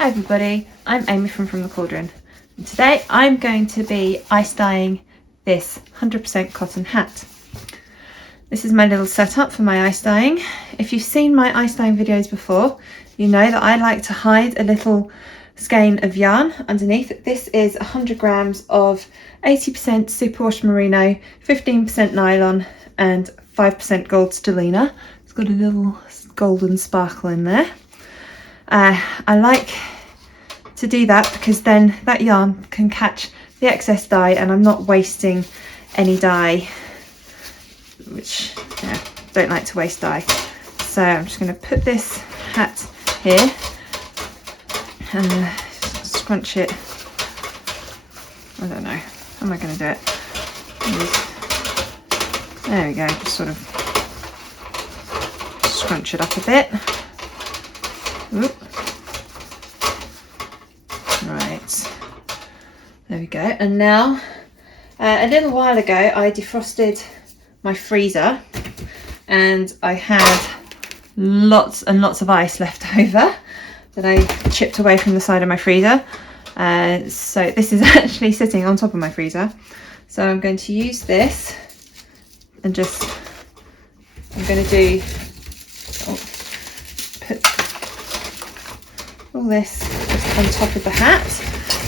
Hi everybody, I'm Amy from the Cauldron, and today I'm going to be ice dyeing this 100% cotton hat. This is my little setup for my ice dyeing. If you've seen my ice dyeing videos before, you know that I like to hide a little skein of yarn underneath. This is 100 grams of 80% Superwash Merino, 15% nylon and 5% gold stellina. It's got a little golden sparkle in there. I like to do that because then that yarn can catch the excess dye and I'm not wasting any dye, which don't like to waste dye. So I'm just going to put this hat here and scrunch it. I don't know, how am I going to do it? There we go, just sort of scrunch it up a bit. Oop. Right, there we go. And now a little while ago I defrosted my freezer and I had lots and lots of ice left over that I chipped away from the side of my freezer. So this is actually sitting on top of my freezer. So I'm going to use this and I'm going to do put all this just on top of the hat.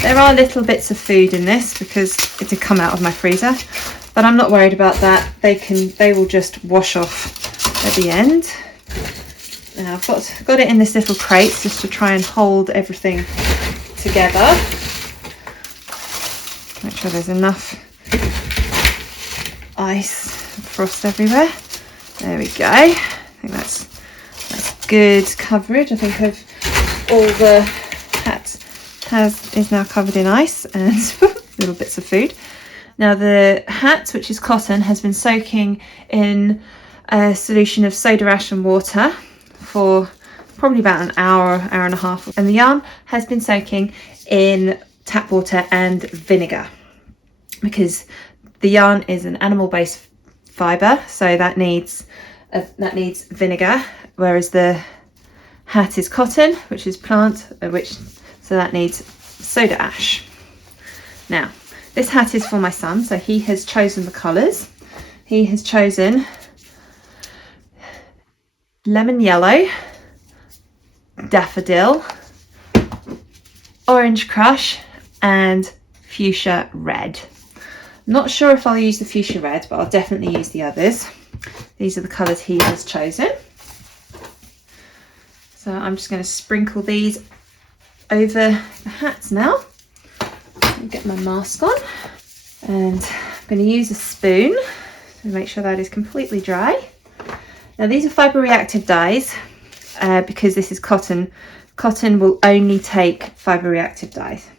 There are little bits of food in this because it did come out of my freezer, but I'm not worried about that. They will just wash off at the end. Now I've got it in this little crate just to try and hold everything together. Make sure there's enough ice and frost everywhere. There we go. I think that's good coverage. I think of all the hat is now covered in ice and little bits of food. Now the hat, which is cotton, has been soaking in a solution of soda ash and water for probably about an hour and a half, and the yarn has been soaking in tap water and vinegar because the yarn is an animal-based fibre, so that needs vinegar, whereas the hat is cotton, which is plant, so that needs soda ash. Now this hat is for my son, so he has chosen the colours. He has chosen lemon yellow, daffodil, orange crush and fuchsia red. I'm not sure if I'll use the fuchsia red, but I'll definitely use the others. These are the colours he has chosen. So I'm just going to sprinkle these over the hats now. Get my mask on and I'm going to use a spoon to make sure that is completely dry. Now these are Fibre Reactive dyes because this is cotton. Cotton will only take Fibre Reactive dyes.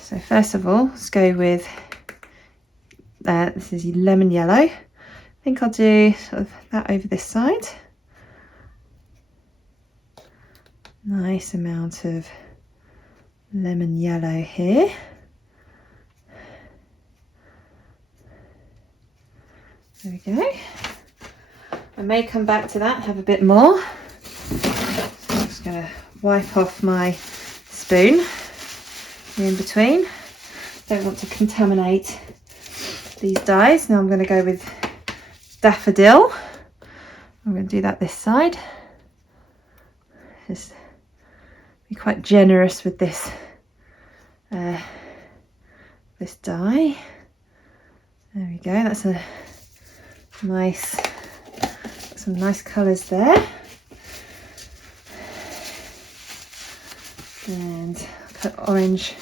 So first of all, let's go with this is lemon yellow. I think I'll do sort of that over this side. Nice amount of lemon yellow here. There we go. I may come back to that, have a bit more. I'm just going to wipe off my spoon in between. Don't want to contaminate these dyes. Now I'm going to go with daffodil. I'm going to do that this side. Just be quite generous with this this dye. There we go. That's a nice, some nice colours there. And put orange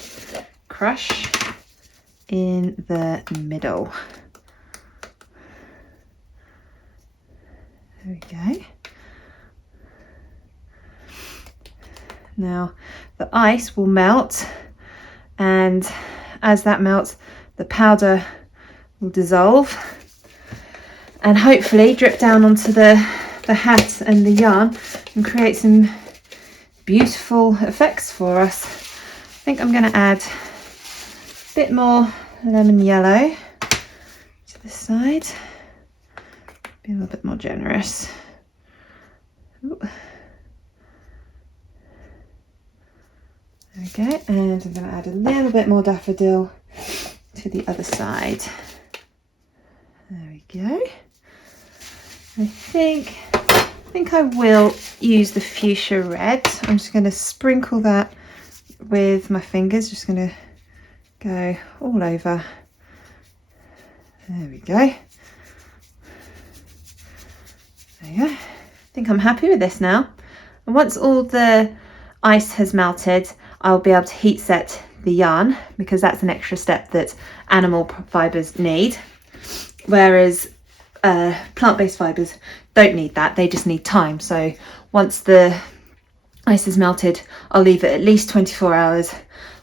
crush in the middle. There we go. Now the ice will melt, and as that melts the powder will dissolve and hopefully drip down onto the hat and the yarn and create some beautiful effects for us. I think I'm going to add a bit more lemon yellow to this side, be a little bit more generous. Ooh. There we go, and I'm going to add a little bit more daffodil to the other side. There we go. I think I will use the fuchsia red. I'm just going to sprinkle that with my fingers, just going to go all over. There we go. There you go. I think I'm happy with this now. And once all the ice has melted, I'll be able to heat set the yarn, because that's an extra step that animal fibres need, whereas plant-based fibres don't need that, they just need time. So once the ice is melted, I'll leave it at least 24 hours,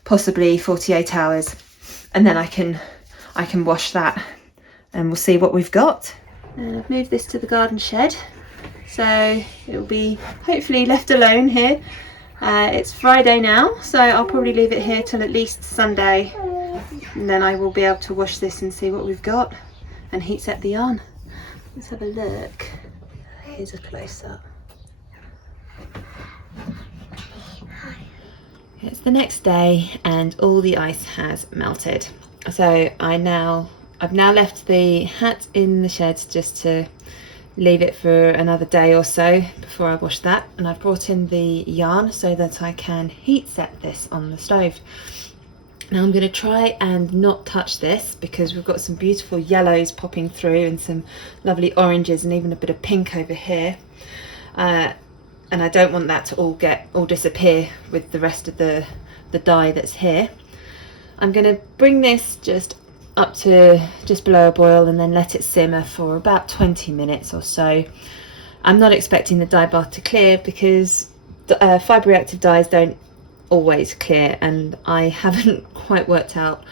possibly 48 hours, and then I can wash that and we'll see what we've got. And I've moved this to the garden shed, so it'll be hopefully left alone here. It's Friday now, so I'll probably leave it here till at least Sunday, and then I will be able to wash this and see what we've got and heat set the yarn. Let's have a look. Here's a close-up. It's the next day and all the ice has melted. So I've now left the hat in the shed just to leave it for another day or so before I wash that, and I've brought in the yarn so that I can heat set this on the stove. Now I'm going to try and not touch this, because we've got some beautiful yellows popping through and some lovely oranges and even a bit of pink over here, and I don't want that to all disappear with the rest of the dye that's here. I'm going to bring this just up to just below a boil and then let it simmer for about 20 minutes or so. I'm not expecting the dye bath to clear, because fibre reactive dyes don't always clear, and I haven't quite worked out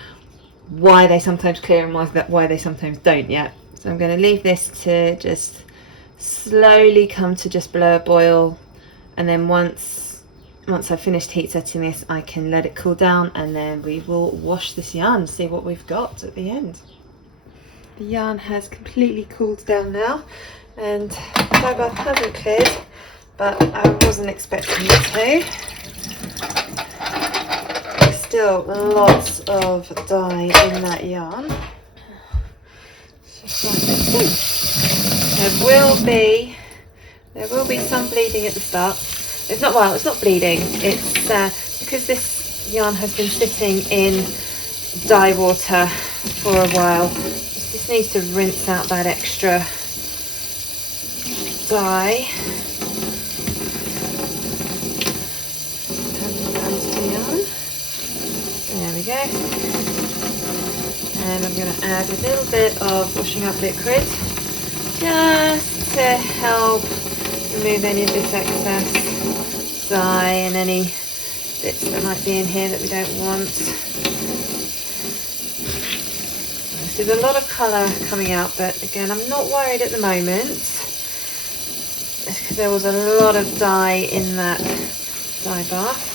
why they sometimes clear and why they sometimes don't yet. So I'm going to leave this to just slowly come to just below a boil, and then once I've finished heat setting this, I can let it cool down, and then we will wash this yarn and see what we've got at the end. The yarn has completely cooled down now, and the dye bath hasn't cleared, but I wasn't expecting it to. There's still lots of dye in that yarn. Just like this. There will be some bleeding at the start. It's not bleeding. It's because this yarn has been sitting in dye water for a while. It just needs to rinse out that extra dye. There we go. And I'm going to add a little bit of washing up liquid just to help remove any of this excess dye and any bits that might be in here that we don't want. There's a lot of colour coming out, but again, I'm not worried at the moment, because there was a lot of dye in that dye bath.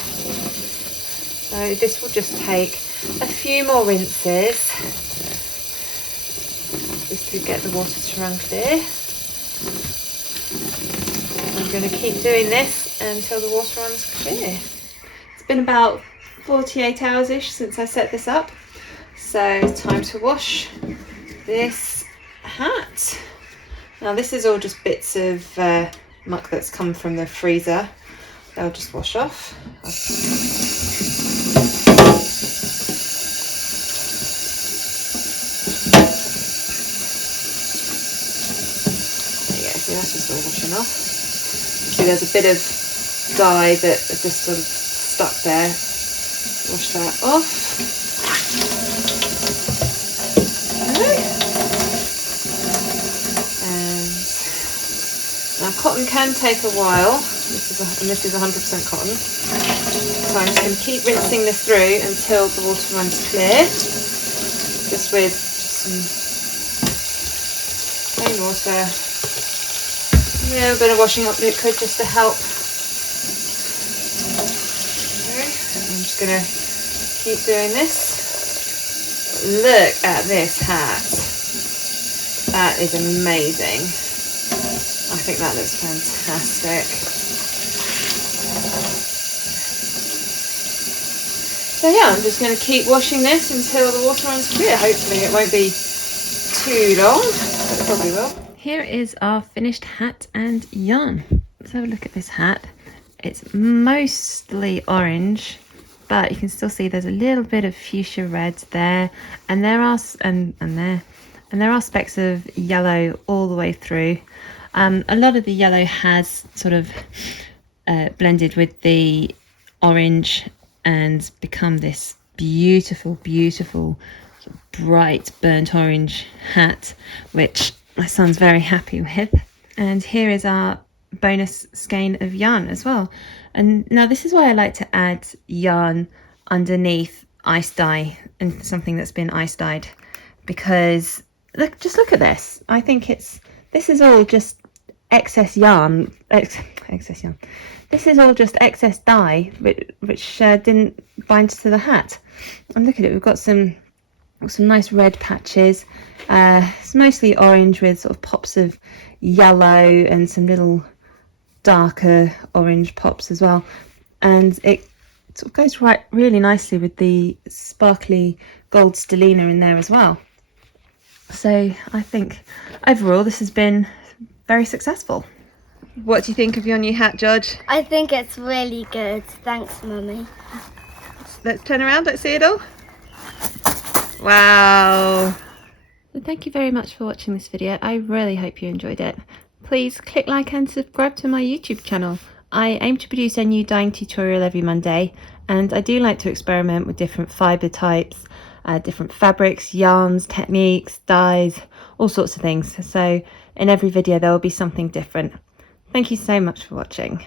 So this will just take a few more rinses just to get the water to run clear. I'm going to keep doing this until the water runs clear. It's been about 48 hours-ish since I set this up, so it's time to wash this hat. Now this is all just bits of muck that's come from the freezer. They'll just wash off. There you go, see, that's just all washing off. See, there's a bit of dye that just sort of stuck there. Wash that off. Okay. And now cotton can take a while. This is 100% cotton. So I'm just going to keep rinsing this through until the water runs clear. Just with some plain water. A little bit of washing up liquid just to help. I'm just going to keep doing this. Look at this hat. That is amazing. I think that looks fantastic. So yeah, I'm just going to keep washing this until the water runs clear. Hopefully it won't be too long, but it probably will. Here is our finished hat and yarn. Let's have a look at this hat. It's mostly orange, but you can still see there's a little bit of fuchsia red there, and there are specks of yellow all the way through. A lot of the yellow has sort of blended with the orange and become this beautiful, beautiful, bright burnt orange hat, which my son's very happy with. And here is our bonus skein of yarn as well. And now this is why I like to add yarn underneath ice dye and something that's been ice dyed, because just look at this. I think this is all just excess yarn. Excess yarn. This is all just excess dye which didn't bind to the hat. And look at it, we've got some nice red patches. It's mostly orange with sort of pops of yellow and some little darker orange pops as well. And it sort of goes really nicely with the sparkly gold stellina in there as well. So I think overall this has been very successful. What do you think of your new hat, George? I think it's really good. Thanks, Mummy. Let's turn around, let's see it all. Wow. So thank you very much for watching this video. I really hope you enjoyed it. Please click like and subscribe to my YouTube channel. I aim to produce a new dyeing tutorial every Monday, and I do like to experiment with different fibre types, different fabrics, yarns, techniques, dyes, all sorts of things. So in every video there will be something different. Thank you so much for watching.